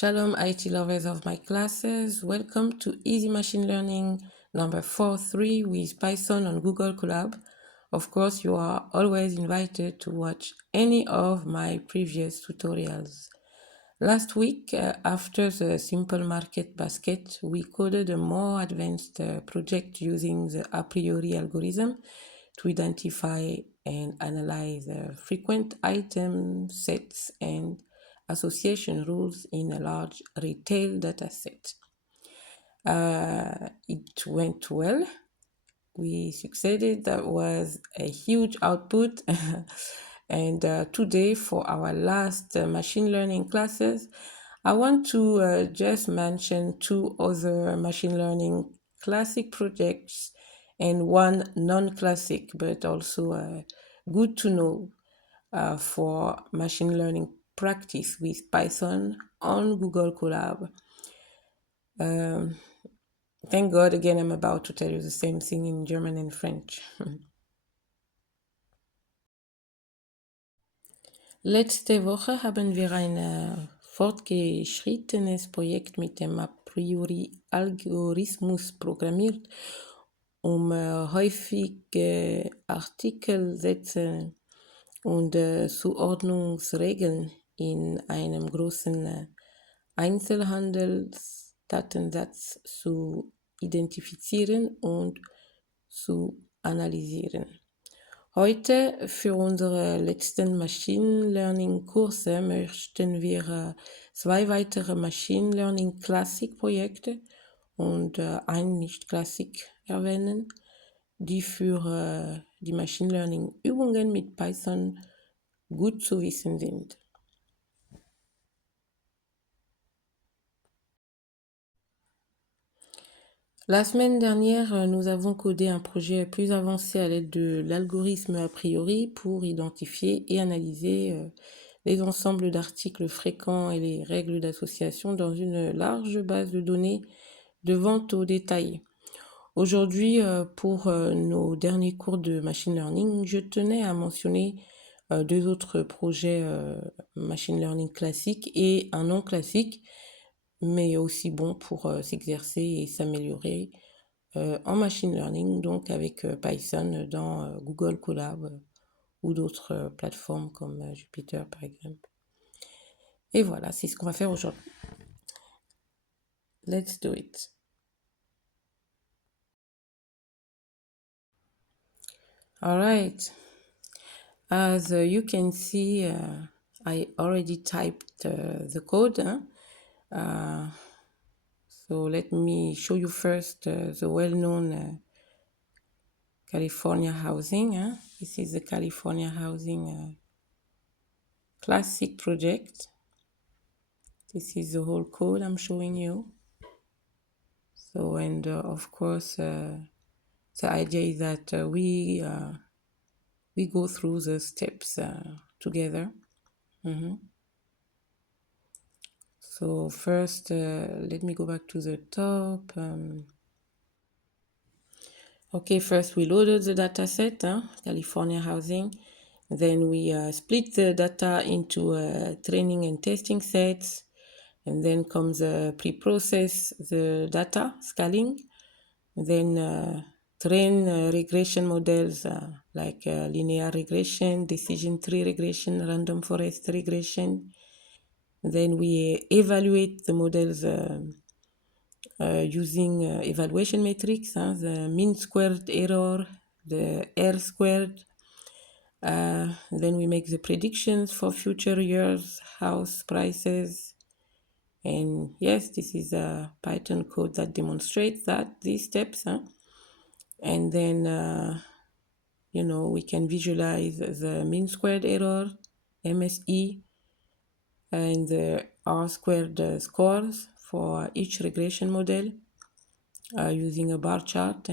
Shalom IT lovers of my classes, welcome to Easy Machine Learning number 4.3 with Python on Google Colab. Of course, you are always invited to watch any of my previous tutorials. Last week, after the simple market basket, we coded a more advanced project using the Apriori algorithm to identify and analyze frequent item sets and association rules in a large retail dataset. It went well. We succeeded. That was a huge output. And today, for our last machine learning classes, I want to just mention two other machine learning classic projects and one non-classic, but also good to know for machine learning practice with Python on Google Colab. Thank God, again, I'm about to tell you the same thing in German and French. Letzte Woche haben wir ein fortgeschrittenes Projekt mit dem Apriori-Algorithmus programmiert, um häufige Artikelsätze und Zuordnungsregeln in einem großen Einzelhandelsdatensatz zu identifizieren und zu analysieren. Heute für unsere letzten Machine Learning Kurse möchten wir zwei weitere Machine Learning Classic Projekte und ein Nicht-Classic erwähnen, die für die Machine Learning Übungen mit Python gut zu wissen sind. La semaine dernière, nous avons codé un projet plus avancé à l'aide de l'algorithme Apriori pour identifier et analyser les ensembles d'articles fréquents et les règles d'association dans une large base de données de vente au détail. Aujourd'hui, pour nos derniers cours de machine learning, je tenais à mentionner deux autres projets machine learning classiques et un non classique, mais aussi bon pour s'exercer et s'améliorer en machine learning, donc avec Python dans Google Colab ou d'autres plateformes comme Jupyter par exemple. Et voilà, c'est ce qu'on va faire aujourd'hui. Let's do it. All right. As you can see, I already typed the code. So let me show you first the well-known California housing. This is the California housing classic project. This is the whole code I'm showing you. So, and of course, the idea is that we go through the steps together. So first, let me go back to the top. Okay, first we loaded the dataset, California housing. Then we split the data into training and testing sets. And then comes pre-process the data, scaling. Then train regression models like linear regression, decision tree regression, random forest regression. Then we evaluate the models using evaluation metrics, the mean squared error, the R squared. Then we make the predictions for future years, house prices. And yes, this is a Python code that demonstrates these steps. And then, we can visualize the mean squared error, MSE, and the R squared scores for each regression model using a bar chart.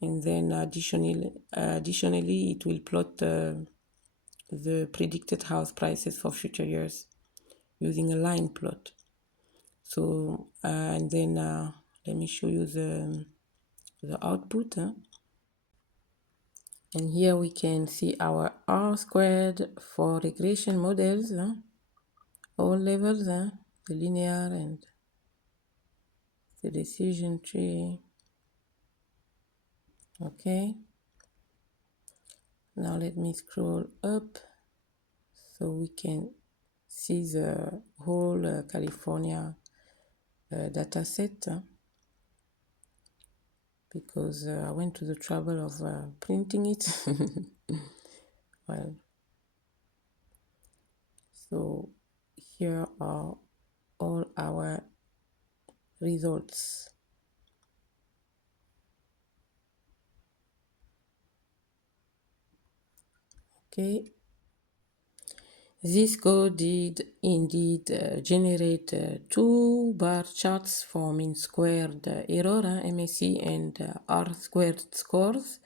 And then additionally, it will plot the predicted house prices for future years using a line plot. So, and then let me show you the output. And here we can see our R squared for regression models, all levels. the linear and the decision tree. Okay, now let me scroll up so we can see the whole California data set, because I went to the trouble of printing it. Well, so here are all our results. Okay, this code did indeed generate two bar charts for mean squared error, MSE, and R squared scores,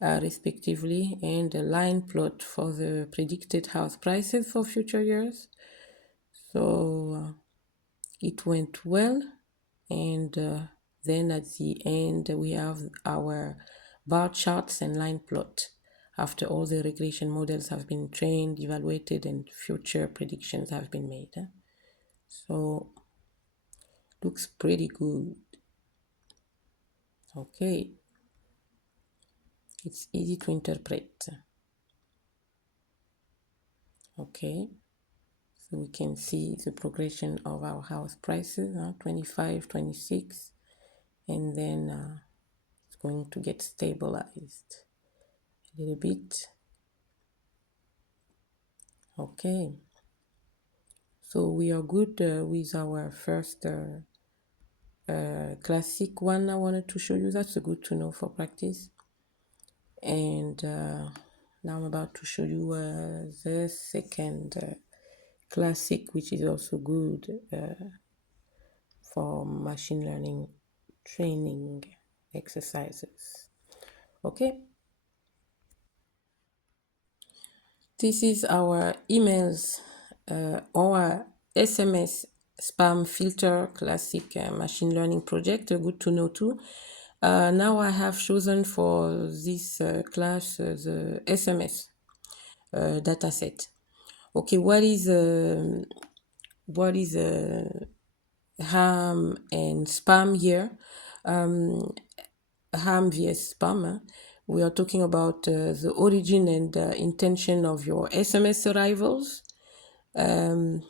respectively, and a line plot for the predicted house prices for future years. So it went well, and then at the end we have our bar charts and line plot after all the regression models have been trained, evaluated, and future predictions have been made. So looks pretty good. Okay, it's easy to interpret. Okay, so we can see the progression of our house prices, 25, 26, and then it's going to get stabilized a little bit. Okay, so we are good with our first classic one I wanted to show you. That's good to know for practice. And now I'm about to show you the second classic, which is also good for machine learning training exercises. Okay, this is our emails, our SMS spam filter classic machine learning project, good to know too. Now I have chosen for this class the SMS dataset. Okay, what is ham and spam here? Ham vs spam. We are talking about the origin and intention of your SMS arrivals. Ham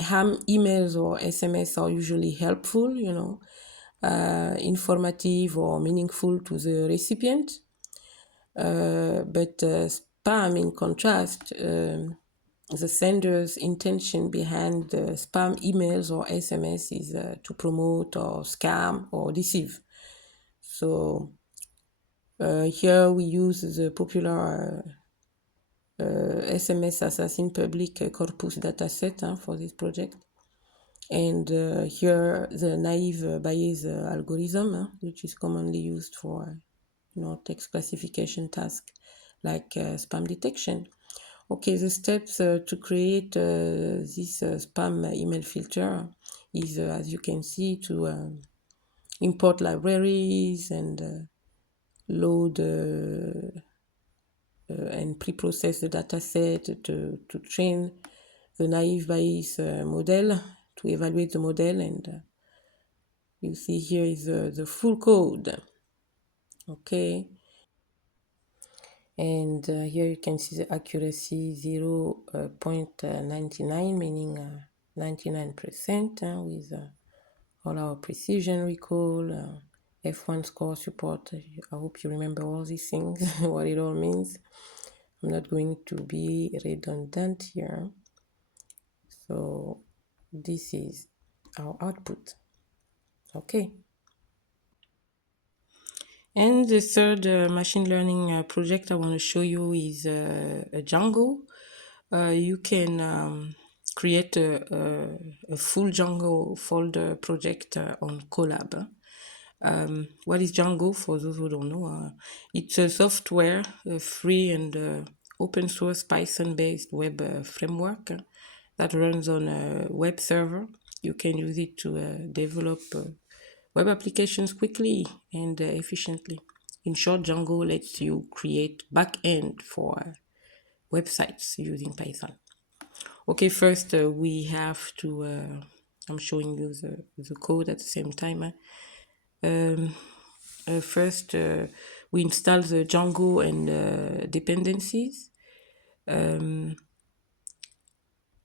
emails or SMS are usually helpful, informative or meaningful to the recipient. But spam, in contrast, the sender's intention behind the spam emails or SMS is to promote or scam or deceive. So here we use the popular SMS Assassin Public Corpus dataset for this project. And here the naive Bayes algorithm, which is commonly used for text classification task like spam detection. Okay, the steps to create this spam email filter is, as you can see, to import libraries and load and pre-process the dataset to train the naive Bayes model, to evaluate the model. And you see here is the full code. Okay, and here you can see the accuracy 0.99, meaning 99% with all our precision recall, F1 score support. I hope you remember all these things, what it all means. I'm not going to be redundant here. So this is our output. Okay. And the third machine learning project I want to show you is a Django. You can create a full Django folder project on Colab. What is Django, for those who don't know? It's a software, a free and open source Python-based web framework that runs on a web server. You can use it to develop web applications quickly and efficiently. In short, Django lets you create backend for websites using Python. Okay, first we have to I'm showing you the code at the same time. First, we install the Django and dependencies.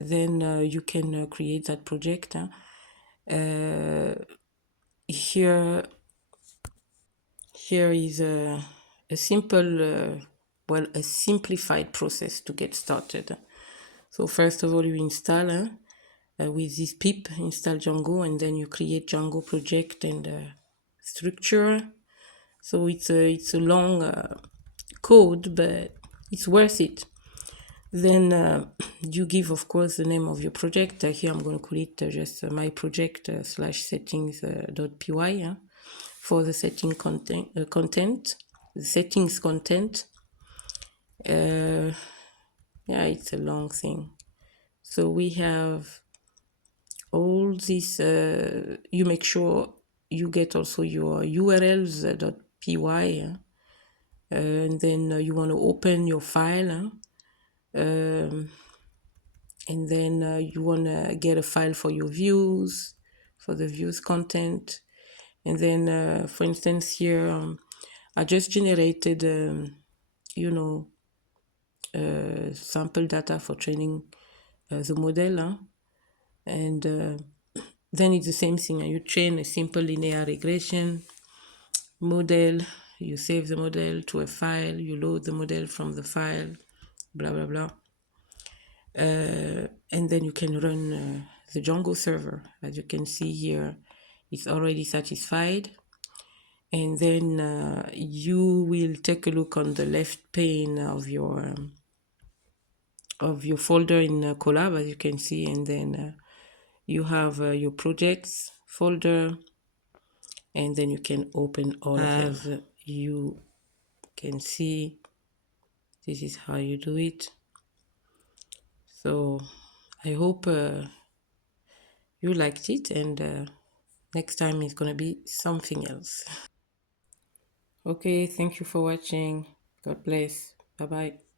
Then you can create that project. Here is a simple, a simplified process to get started. So first of all, you install with this pip, install Django, and then you create Django project and structure. So it's a long code, but it's worth it. Then you give, of course, the name of your project. Here I'm going to call it just my project /settings.py for the setting content, the settings content. Yeah, it's a long thing. So we have all this. You make sure you get also your urls.py, and then you want to open your file. And then you want to get a file for your views, for the views content. And then, for instance, here, I just generated, sample data for training the model. And then it's the same thing. You train a simple linear regression model, you save the model to a file, you load the model from the file, blah, blah, blah. And then you can run the Django server. As you can see here, it's already satisfied. And then you will take a look on the left pane of your folder in Colab, as you can see, and then you have your projects folder, and then you can open all of them. As you can see, this is how you do it. So I hope you liked it, and next time it's gonna be something else. Okay, thank you for watching. God bless. Bye bye.